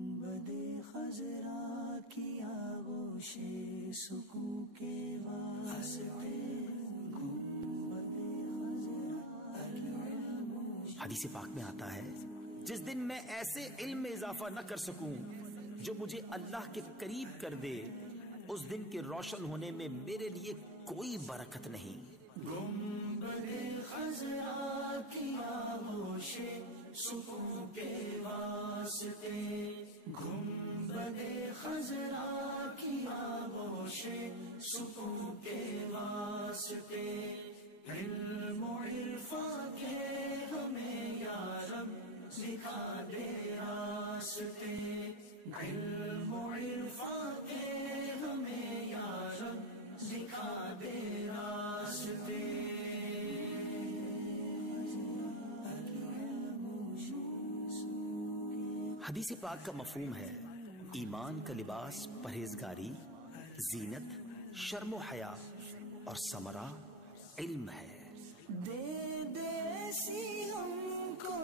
گنبد خضرا کی آغوش سکون کے واسطے گنبد خضرا کی آغوش. حدیث پاک میں آتا ہے جس دن میں ایسے علم میں اضافہ نہ کر سکوں جو مجھے اللہ کے قریب کر دے، اس دن کے روشن ہونے میں میرے لیے کوئی برکت نہیں. گنبد خضرا کی آغوش سکون کے واسطے گنبد خضرا کی آغوش سکون کے واسطے علم و عرفان کے ہمیں یا رب دکھا دے راستے. علم و عرفان کے ہمیں یا رب دکھا دے راستے. حدیث پاک کا مفہوم ہے ایمان کا لباس پرہیزگاری، زینت، شرم و حیا اور ثمرہ علم ہے. دے دے سی ہم کو